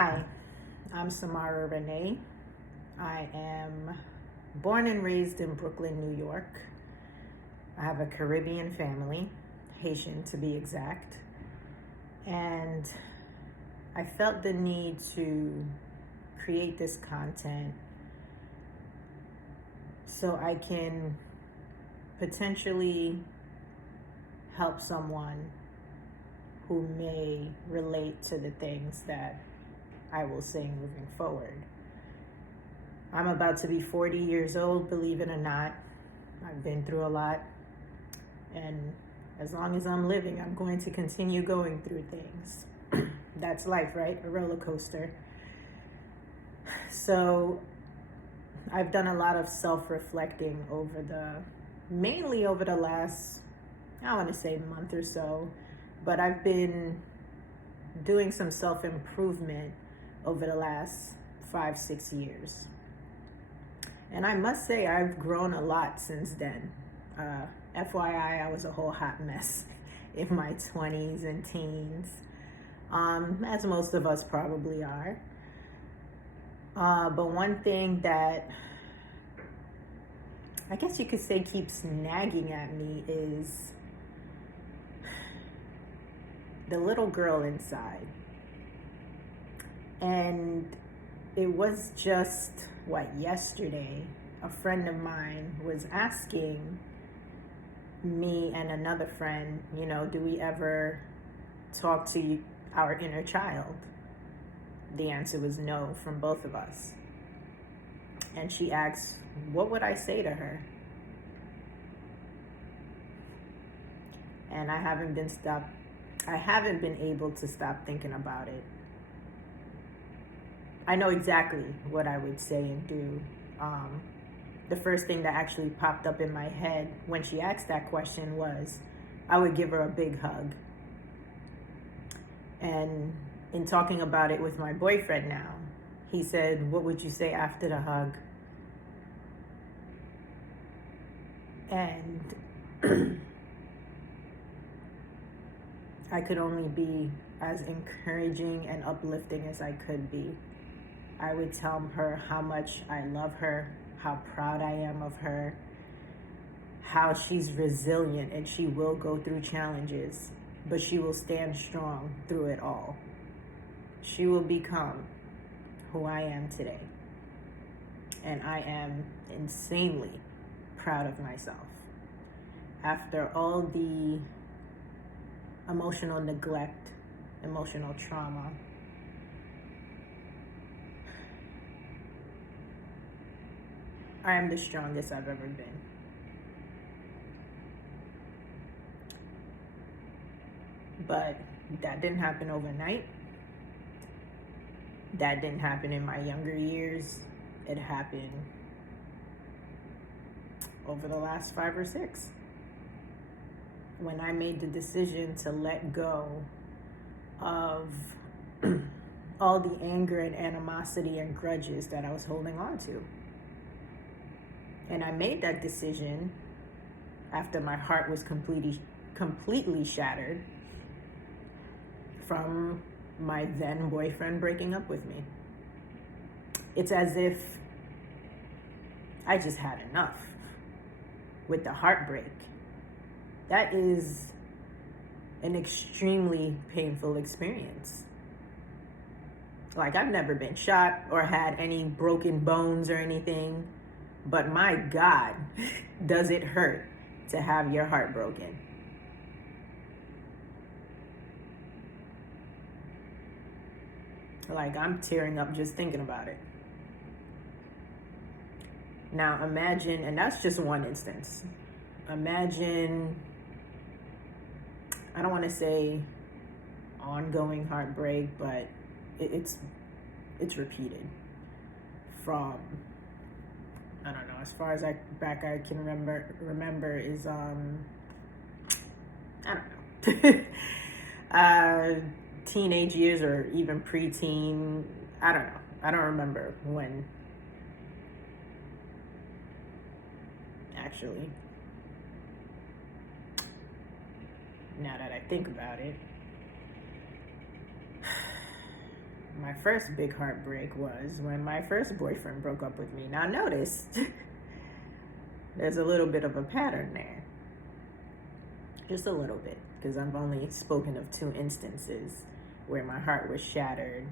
Hi, I'm Samara Renee. I am born and raised in Brooklyn, New York. I have a Caribbean family, Haitian to be exact, and I felt the need to create this content so I can potentially help someone who may relate to the things that I will say moving forward. I'm about to be 40 years old, believe it or not. I've been through a lot, and as long as I'm living, I'm going to continue going through things. That's life, right? A roller coaster. So I've done a lot of self-reflecting mainly over the last, I want to say month or so, but I've been doing some self-improvement over the last 5-6 years. And I must say I've grown a lot since then. FYI, I was a whole hot mess in my 20s and teens, as most of us probably are. But one thing that I guess you could say keeps nagging at me is the little girl inside. And it was just, yesterday, a friend of mine was asking me and another friend, do we ever talk to our inner child? The answer was no from both of us. And she asked, what would I say to her? And I haven't been able to stop thinking about it. I know exactly what I would say and do. The first thing that actually popped up in my head when she asked that question was, I would give her a big hug. And in talking about it with my boyfriend now, he said, what would you say after the hug? And I could only be as encouraging and uplifting as I could be. I would tell her how much I love her, how proud I am of her, how she's resilient and she will go through challenges, but she will stand strong through it all. She will become who I am today. And I am insanely proud of myself. After all the emotional neglect, emotional trauma, I am the strongest I've ever been. But that didn't happen overnight. That didn't happen in my younger years. It happened over the last 5 or 6. When I made the decision to let go of all the anger and animosity and grudges that I was holding on to. And I made that decision after my heart was completely shattered from my then boyfriend breaking up with me. It's as if I just had enough with the heartbreak. That is an extremely painful experience. Like, I've never been shot or had any broken bones or anything, but my God, does it hurt to have your heart broken. Like, I'm tearing up just thinking about it. Now imagine, and that's just one instance. Imagine, I don't want to say ongoing heartbreak, but it's repeated from, I don't know, as far as I can remember is I don't know. Teenage years or even preteen. I don't know. I don't remember when. Actually, now that I think about it, my first big heartbreak was when my first boyfriend broke up with me. Now, notice there's a little bit of a pattern there. Just a little bit, because I've only spoken of 2 instances where my heart was shattered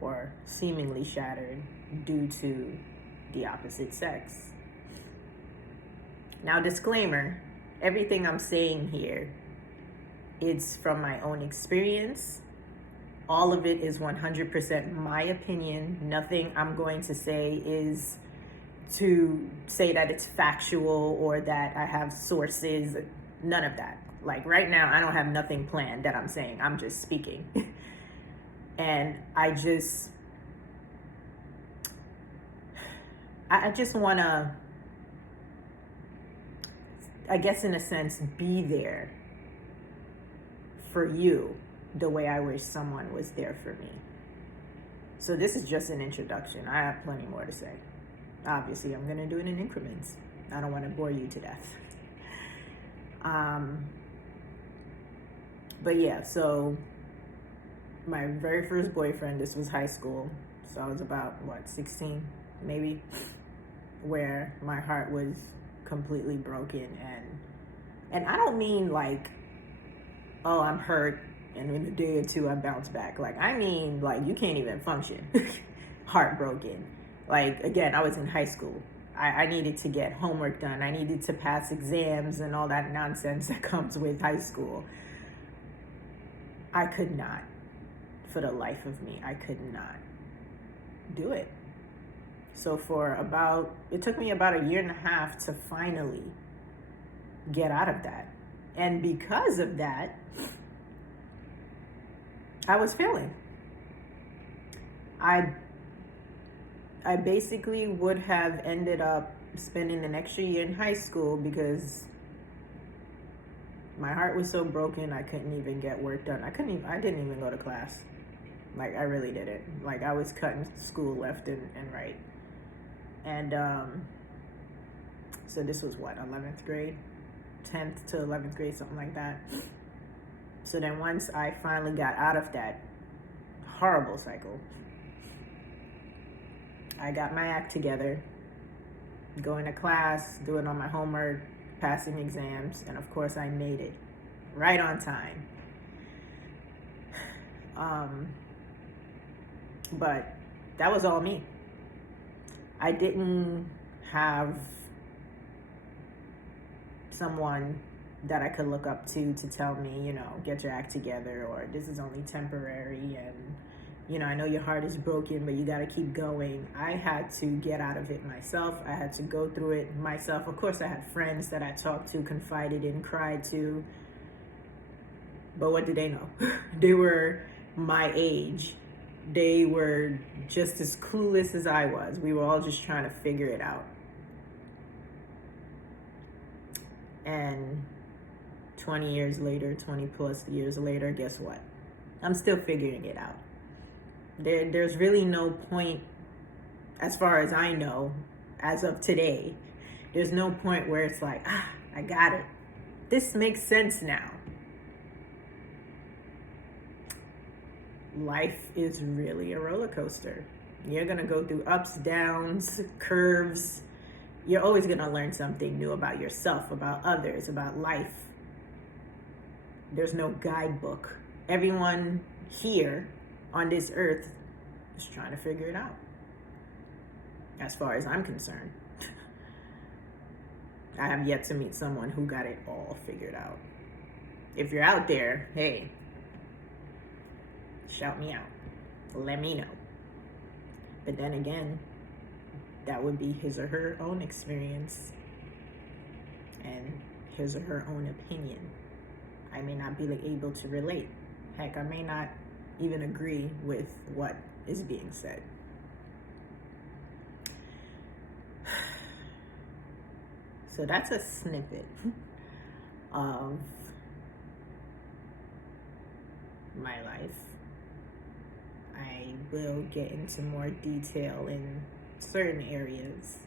or seemingly shattered due to the opposite sex. Now, disclaimer, everything I'm saying here is from my own experience. All of it is 100% my opinion. Nothing I'm going to say is to say that it's factual or that I have sources. None of that. Like right now, I don't have nothing planned that I'm saying. I'm just speaking. And I just want to, I guess in a sense, be there for you the way I wish someone was there for me. So this is just an introduction. I have plenty more to say. Obviously, I'm going to do it in increments. I don't want to bore you to death. But yeah, so my very first boyfriend, this was high school. So I was about, 16 maybe, where my heart was completely broken. And I don't mean like, oh, I'm hurt and in a day or 2 I bounce back. Like, I mean, like, you can't even function. Heartbroken. Like, again, I was in high school. I needed to get homework done. I needed to pass exams and all that nonsense that comes with high school. I could not, for the life of me, I could not do it. So it took me about 1.5 years to finally get out of that. And because of that, I was failing. I basically would have ended up spending an extra year in high school because my heart was so broken I couldn't even get work done. I didn't even go to class. Like, I really didn't. Like, I was cutting school left and right. And so this was 11th grade? 10th to 11th grade, something like that. So then once I finally got out of that horrible cycle, I got my act together, going to class, doing all my homework, passing exams, and of course I made it right on time. But that was all me. I didn't have someone that I could look up to tell me, get your act together, or this is only temporary, and I know your heart is broken, but you got to keep going. I had to get out of it myself. I had to go through it myself. Of course, I had friends that I talked to, confided in, cried to. But what did they know? They were my age. They were just as clueless as I was. We were all just trying to figure it out. And 20 years later, 20 plus years later, guess what? I'm still figuring it out. There's really no point, as far as I know, as of today, there's no point where it's like, I got it. This makes sense now. Life is really a roller coaster. You're going to go through ups, downs, curves. You're always going to learn something new about yourself, about others, about life. There's no guidebook. Everyone here on this earth is trying to figure it out, as far as I'm concerned. I have yet to meet someone who got it all figured out. If you're out there, hey, shout me out. Let me know. But then again, that would be his or her own experience and his or her own opinion. I may not be able to relate. Heck, I may not even agree with what is being said. So that's a snippet of my life. I will get into more detail in certain areas.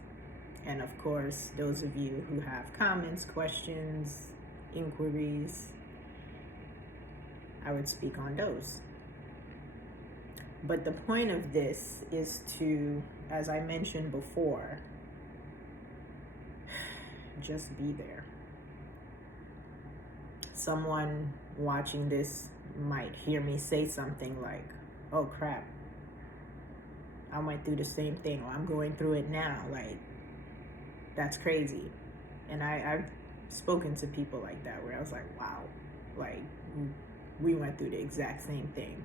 And of course, those of you who have comments, questions, inquiries, I would speak on those. But the point of this is to, as I mentioned before, just be there. Someone watching this might hear me say something like, oh crap, I went through the same thing, or I'm going through it now. Like, that's crazy. And I've spoken to people like that where I was like, wow, like we went through the exact same thing.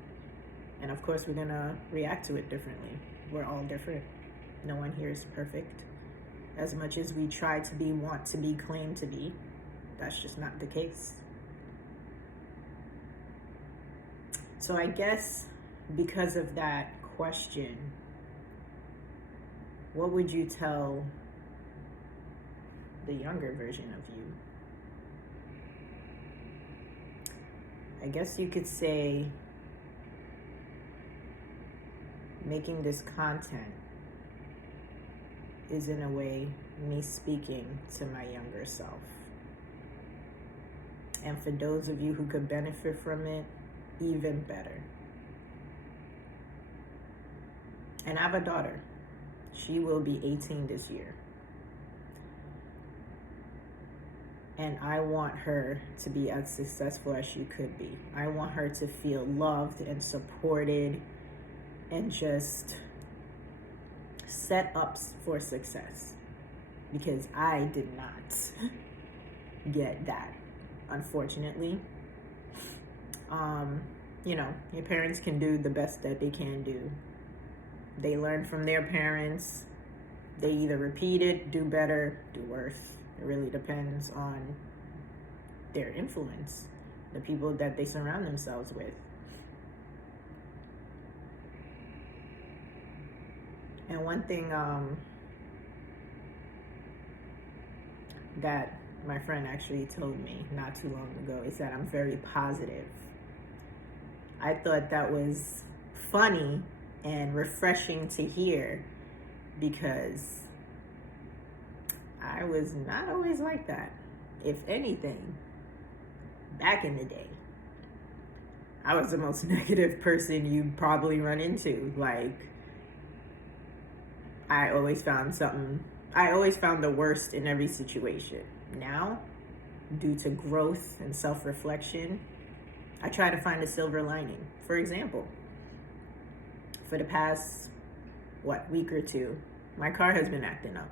And of course, we're gonna react to it differently. We're all different. No one here is perfect. As much as we try to be, want to be, claim to be, that's just not the case. So I guess because of that question, what would you tell the younger version of you? I guess you could say making this content is in a way me speaking to my younger self. And for those of you who could benefit from it, even better. And I have a daughter. She will be 18 this year. And I want her to be as successful as she could be. I want her to feel loved and supported and just set up for success. Because I did not get that, unfortunately. Your parents can do the best that they can do. They learn from their parents. They either repeat it, do better, do worse. It really depends on their influence, the people that they surround themselves with. And one thing that my friend actually told me not too long ago is that I'm very positive. I thought that was funny and refreshing to hear because I was not always like that. If anything, back in the day, I was the most negative person you'd probably run into. Like, I always found the worst in every situation. Now, due to growth and self-reflection, I try to find a silver lining. For example, for the past, week or two, my car has been acting up.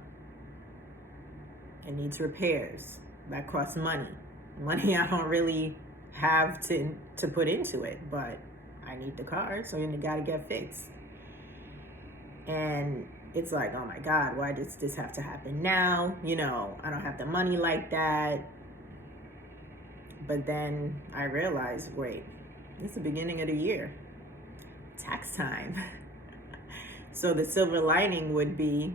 It needs repairs. That costs money. Money I don't really have to put into it, but I need the car, so you gotta get fixed. And it's like, oh my God, why does this have to happen now? I don't have the money like that. But then I realized, wait, it's the beginning of the year. Tax time. So the silver lining would be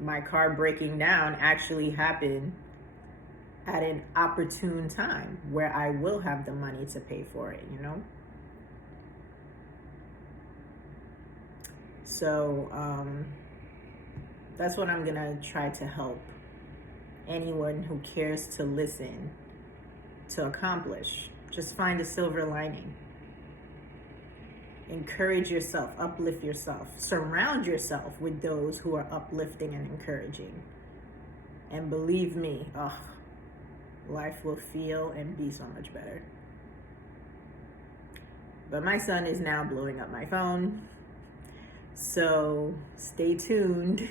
my car breaking down actually happened at an opportune time where I will have the money to pay for it, So that's what I'm gonna try to help anyone who cares to listen to accomplish. Just find a silver lining. Encourage yourself, uplift yourself. Surround yourself with those who are uplifting and encouraging. And believe me, life will feel and be so much better. But my son is now blowing up my phone. So stay tuned.